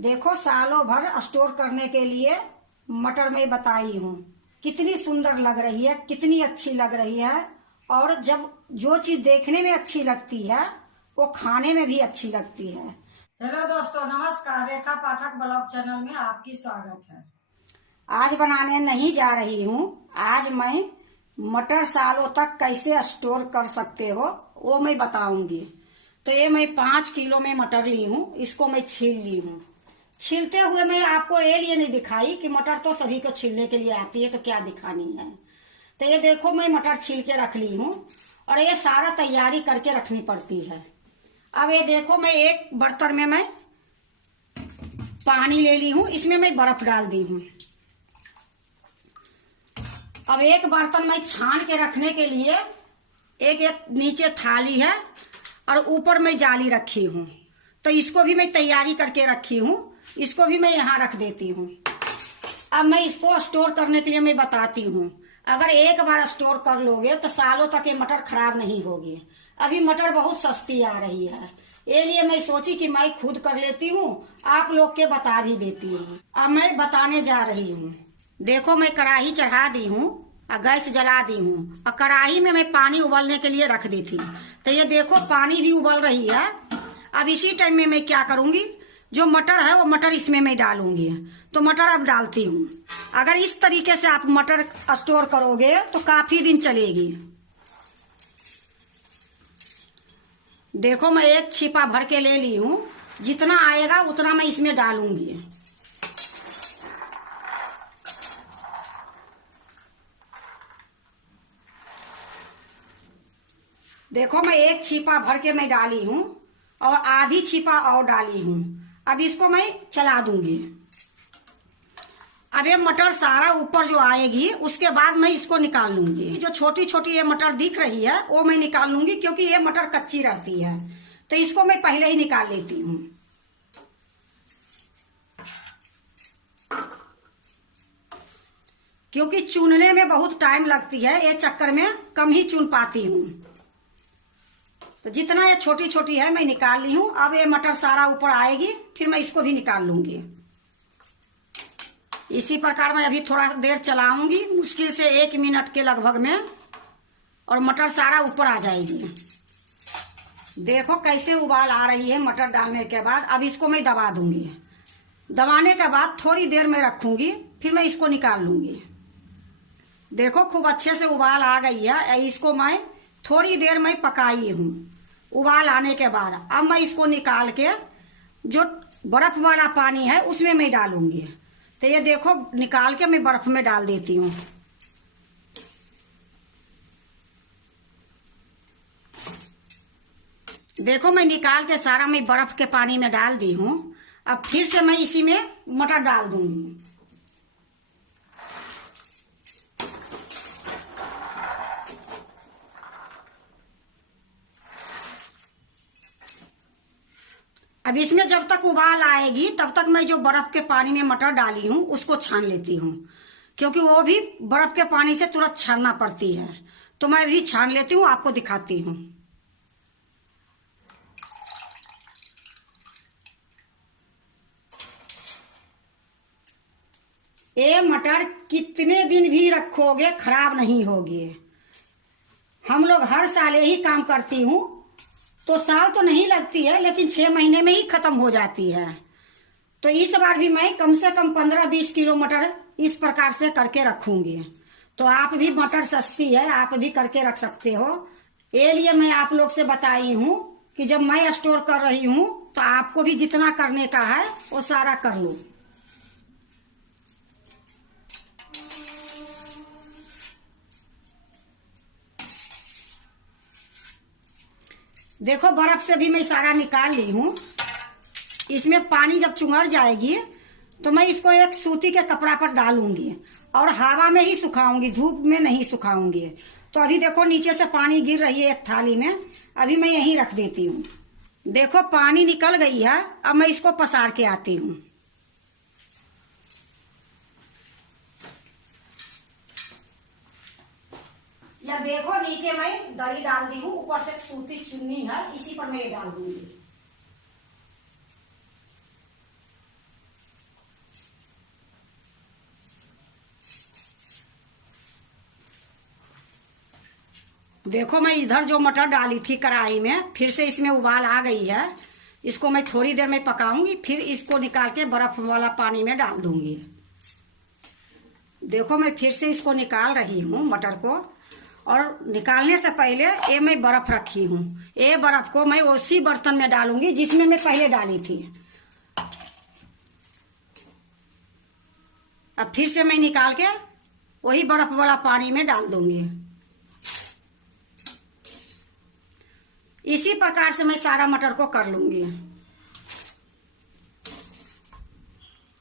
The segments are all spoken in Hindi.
देखो सालों भर स्टोर करने के लिए मटर में बताई हूँ। कितनी सुंदर लग रही है, कितनी अच्छी लग रही है। और जब जो चीज देखने में अच्छी लगती है वो खाने में भी अच्छी लगती है। हेलो दोस्तों, नमस्कार। रेखा पाठक ब्लॉग चैनल में आपकी स्वागत है। आज बनाने नहीं जा रही हूँ। आज मैं मटर सालों तक कैसे स्टोर कर सकते हो वो मैं बताऊंगी। तो ये मैं 5 किलो में मटर ली हूँ। इसको मैं छील ली हूँ। छीलते हुए मैं आपको ये लिए नहीं दिखाई कि मटर तो सभी को छीलने के लिए आती है, तो क्या दिखानी है। तो ये देखो, मैं मटर छील के रख ली हूँ और ये सारा तैयारी करके रखनी पड़ती है। अब ये देखो, मैं एक बर्तन में मैं पानी ले ली हूँ, इसमें मैं बर्फ डाल दी हूँ। अब एक बर्तन में छान के रखने के लिए एक नीचे थाली है और ऊपर मैं जाली रखी हूँ। तो इसको भी मैं तैयारी करके रखी हूँ, इसको भी मैं यहाँ रख देती हूँ। अब मैं इसको स्टोर करने के लिए मैं बताती हूँ। अगर एक बार स्टोर कर लोगे तो सालों तक ये मटर खराब नहीं होगी। अभी मटर बहुत सस्ती आ रही है, ये लिए मैं सोची कि मैं खुद कर लेती हूँ, आप लोग के बता भी देती हूँ। अब मैं बताने जा रही हूँ। देखो, मैं कढ़ाई चढ़ा दी हूँ और गैस जला दी हूँ और कढ़ाई में मैं पानी उबलने के लिए रख दी थी। तो ये देखो, पानी भी उबल रही है। अब इसी टाइम में मैं क्या करूंगी, जो मटर है वो मटर इसमें मैं डालूंगी। तो मटर अब डालती हूँ। अगर इस तरीके से आप मटर स्टोर करोगे तो काफी दिन चलेगी। देखो, मैं एक छिपा भर के ले ली हूँ। जितना आएगा उतना मैं इसमें डालूंगी। देखो, मैं एक छिपा भर के मैं डाली हूँ और आधी छिपा और डाली हूँ। अब इसको मैं चला दूंगी। अब ये मटर सारा ऊपर जो आएगी उसके बाद मैं इसको निकाल लूंगी। जो छोटी छोटी ये मटर दिख रही है वो मैं निकाल लूंगी, क्योंकि ये मटर कच्ची रहती है। तो इसको मैं पहले ही निकाल लेती हूँ। क्योंकि चुनने में बहुत टाइम लगती है, ये चक्कर में कम ही चुन पाती हूँ। तो जितना ये छोटी छोटी है मैं निकाल ली हूँ। अब ये मटर सारा ऊपर आएगी, फिर मैं इसको भी निकाल लूंगी। इसी प्रकार मैं अभी थोड़ा देर चलाऊंगी, मुश्किल से 1 मिनट के लगभग में, और मटर सारा ऊपर आ जाएगी। देखो कैसे उबाल आ रही है मटर डालने के बाद। अब इसको मैं दबा दूंगी। दबाने के बाद थोड़ी देर में रखूंगी, फिर मैं इसको निकाल लूंगी। देखो, खूब अच्छे से उबाल आ गई है। इसको मैं थोड़ी देर में पकाई हूँ। उबाल आने के बाद अब मैं इसको निकाल के जो बर्फ वाला पानी है उसमें मैं डालूंगी। तो ये देखो, निकाल के मैं बर्फ में डाल देती हूँ। देखो, मैं निकाल के सारा मैं बर्फ के पानी में डाल दी हूँ। अब फिर से मैं इसी में मटर डाल दूंगी। अब इसमें जब तक उबाल आएगी तब तक मैं जो बर्फ के पानी में मटर डाली हूँ उसको छान लेती हूँ, क्योंकि वो भी बर्फ के पानी से तुरंत छानना पड़ती है। तो मैं भी छान लेती हूँ, आपको दिखाती हूँ। ये मटर कितने दिन भी रखोगे खराब नहीं होगी। हम लोग हर साल यही काम करती हूँ, तो साल तो नहीं लगती है, लेकिन 6 महीने में ही खत्म हो जाती है। तो इस बार भी मैं कम से कम 15-20 किलो मटर इस प्रकार से करके रखूंगी। तो आप भी, मटर सस्ती है, आप भी करके रख सकते हो। ये लिए मैं आप लोग से बताई हूँ कि जब मैं स्टोर कर रही हूँ तो आपको भी जितना करने का है वो सारा कर लो। देखो, बर्फ से भी मैं सारा निकाल ली हूँ। इसमें पानी जब चुंगड़ जाएगी तो मैं इसको एक सूती के कपड़ा पर डालूंगी और हवा में ही सुखाऊंगी, धूप में नहीं सुखाऊंगी। तो अभी देखो, नीचे से पानी गिर रही है एक थाली में, अभी मैं यहीं रख देती हूँ। देखो, पानी निकल गई है। अब मैं इसको पसार के आती हूँ। या देखो, नीचे मैं दरी डाल दी हूँ, ऊपर से सूती चुन्नी है, इसी पर मैं ये डाल दूंगी। देखो मैं इधर जो मटर डाली थी कढ़ाई में, फिर से इसमें उबाल आ गई है। इसको मैं थोड़ी देर में पकाऊंगी, फिर इसको निकाल के बर्फ वाला पानी में डाल दूंगी। देखो मैं फिर से इसको निकाल रही हूँ मटर को, और निकालने से पहले ये मैं बर्फ रखी हूँ। ये बर्फ को मैं उसी बर्तन में डालूंगी जिसमें मैं पहले डाली थी। अब फिर से मैं निकाल के वही बर्फ वाला पानी में डाल दूंगी। इसी प्रकार से मैं सारा मटर को कर लूंगी।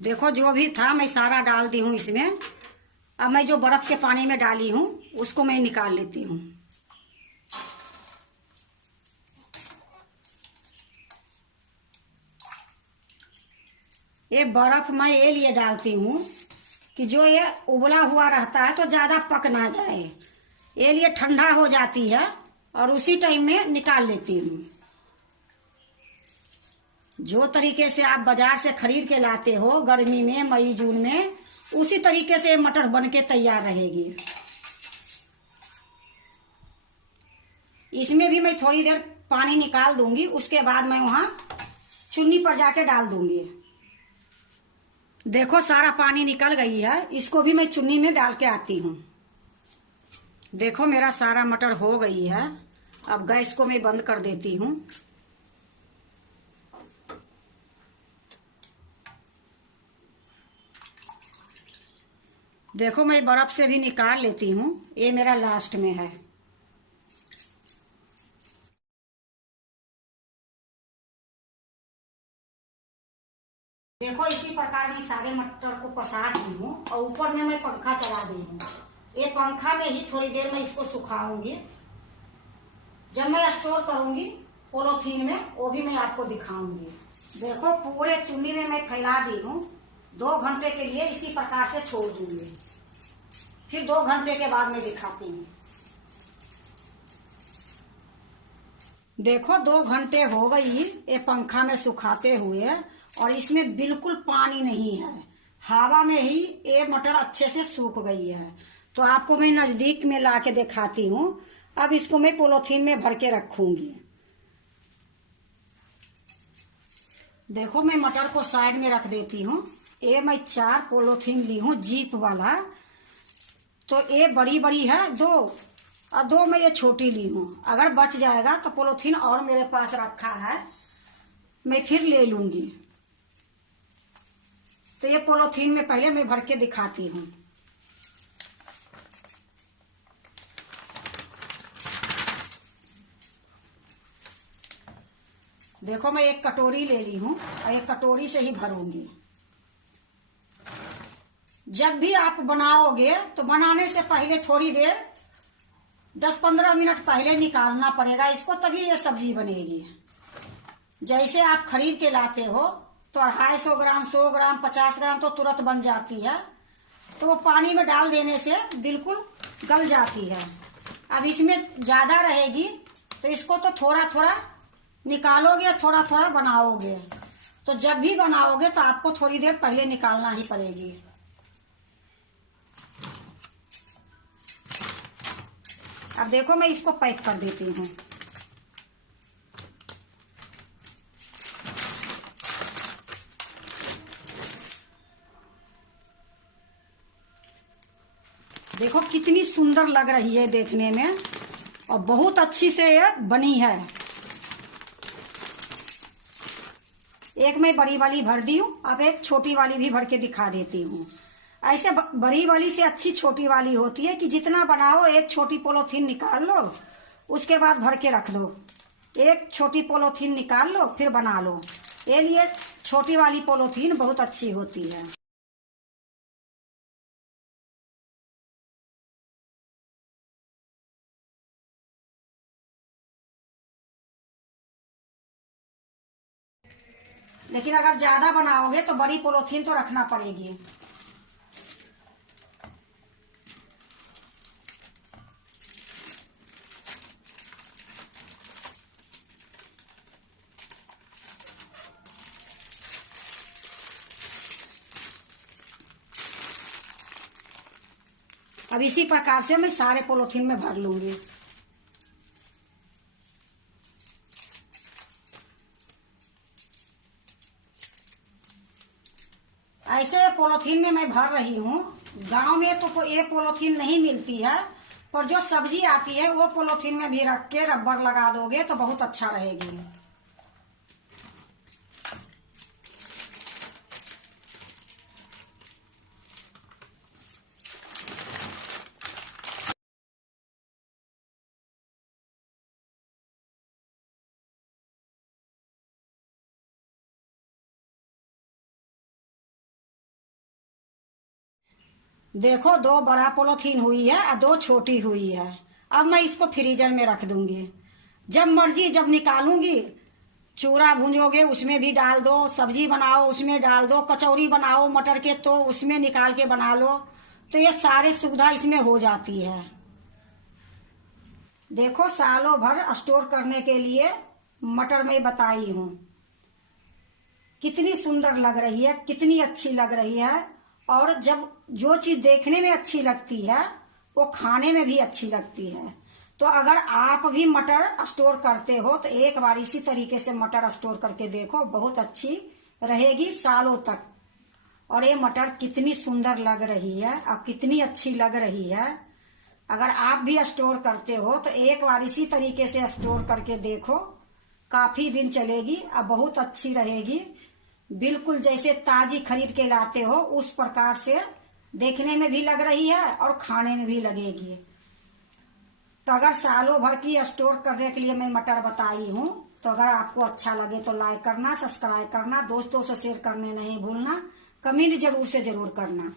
देखो जो भी था मैं सारा डाल दी हूं इसमें। अब मैं जो बर्फ के पानी में डाली हूं उसको मैं निकाल लेती हूं। ये बर्फ मैं ये लिए डालती हूं कि जो ये उबला हुआ रहता है तो ज्यादा पक ना जाए, ये लिए ठंडा हो जाती है और उसी टाइम में निकाल लेती हूँ। जो तरीके से आप बाजार से खरीद के लाते हो गर्मी में, मई जून में, उसी तरीके से मटर बन के तैयार रहेगी। इसमें भी मैं थोड़ी देर पानी निकाल दूंगी, उसके बाद मैं वहां चुन्नी पर जाके डाल दूंगी। देखो सारा पानी निकल गई है, इसको भी मैं चुन्नी में डाल के आती हूँ। देखो मेरा सारा मटर हो गई है। अब गैस को मैं बंद कर देती हूँ। देखो मैं बर्फ से भी निकाल लेती हूँ, ये मेरा लास्ट में है। देखो इसी प्रकार मैं सारे मटर को पसार दी हूँ और ऊपर में मैं पंखा चला दी हूँ। ये पंखा में ही थोड़ी देर में इसको सुखाऊंगी। जब मैं स्टोर करूंगी पॉलीथीन में, वो भी मैं आपको दिखाऊंगी। देखो पूरे चुन्नी में मैं फैला दी हूँ। 2 घंटे के लिए इसी प्रकार से छोड़ दूंगी, फिर 2 घंटे के बाद मैं दिखाती हूँ। देखो 2 घंटे हो गई ये पंखा में सुखाते हुए, और इसमें बिल्कुल पानी नहीं है। हवा में ही ये मटर अच्छे से सूख गई है। तो आपको मैं नजदीक में ला के दिखाती हूँ। अब इसको मैं पॉलीथीन में भर के रखूंगी। देखो मैं मटर को साइड में रख देती हूँ। ये मैं 4 पॉलीथीन ली हूँ जीप वाला। तो ये बड़ी बड़ी है 2, और 2 मैं ये छोटी ली हूँ। अगर बच जाएगा तो पॉलीथीन और मेरे पास रखा है, मैं फिर ले लूंगी। तो ये पॉलीथीन में पहले मैं भर के दिखाती हूँ। देखो मैं एक कटोरी ले ली हूँ और एक कटोरी से ही भरूंगी। जब भी आप बनाओगे तो बनाने से पहले थोड़ी देर 10-15 मिनट पहले निकालना पड़ेगा इसको, तभी ये सब्जी बनेगी। जैसे आप खरीद के लाते हो तो 250 ग्राम, 100 ग्राम, 50 ग्राम तो तुरंत बन जाती है। तो वो पानी में डाल देने से बिल्कुल गल जाती है। अब इसमें ज्यादा रहेगी तो इसको तो थोड़ा थोड़ा निकालोगे, थोड़ा थोड़ा बनाओगे। तो जब भी बनाओगे तो आपको थोड़ी देर पहले निकालना ही पड़ेगी। अब देखो मैं इसको पैक कर देती हूँ। देखो कितनी सुंदर लग रही है देखने में, और बहुत अच्छी से ये बनी है। एक मैं बड़ी वाली भर दी हूँ, अब एक छोटी वाली भी भर के दिखा देती हूँ। ऐसे बड़ी वाली से अच्छी छोटी वाली होती है कि जितना बनाओ एक छोटी पॉलीथीन निकाल लो, उसके बाद भर के रख दो। एक छोटी पॉलीथीन निकाल लो फिर बना लो। ये लिए छोटी वाली पॉलीथीन बहुत अच्छी होती है। लेकिन अगर ज्यादा बनाओगे तो बड़ी पॉलीथीन तो रखना पड़ेगी। अब इसी प्रकार से मैं सारे पॉलीथीन में भर लूंगी। ऐसे पॉलीथीन में मैं भर रही हूँ। गांव में तो ये पॉलीथीन नहीं मिलती है, पर जो सब्जी आती है वो पॉलीथीन में भी रख के रबर लगा दोगे तो बहुत अच्छा रहेगी। देखो, 2 बड़ा पॉलीथीन हुई है और 2 छोटी हुई है। अब मैं इसको फ्रीजर में रख दूंगी। जब मर्जी जब निकालूंगी, चूरा भूंजोगे उसमें भी डाल दो, सब्जी बनाओ उसमें डाल दो, कचौरी बनाओ मटर के तो उसमें निकाल के बना लो। तो ये सारी सुविधा इसमें हो जाती है। देखो, सालों भर स्टोर करने के लिए मटर में बताई हूँ। कितनी सुंदर लग रही है, कितनी अच्छी लग रही है। और जब जो चीज देखने में अच्छी लगती है वो खाने में भी अच्छी लगती है। तो अगर आप भी मटर स्टोर करते हो तो एक बार इसी तरीके से मटर स्टोर करके देखो, बहुत अच्छी रहेगी सालों तक। और ये मटर कितनी सुंदर लग रही है और कितनी अच्छी लग रही है। अगर आप भी स्टोर करते हो तो एक बार इसी तरीके से स्टोर करके देखो, काफी दिन चलेगी और बहुत अच्छी रहेगी। बिल्कुल जैसे ताजी खरीद के लाते हो उस प्रकार से देखने में भी लग रही है और खाने में भी लगेगी। तो अगर सालों भर की स्टोर करने के लिए मैं मटर बताई हूँ, तो अगर आपको अच्छा लगे तो लाइक करना, सब्सक्राइब करना, दोस्तों से शेयर करने नहीं भूलना, कमेंट जरूर से जरूर करना।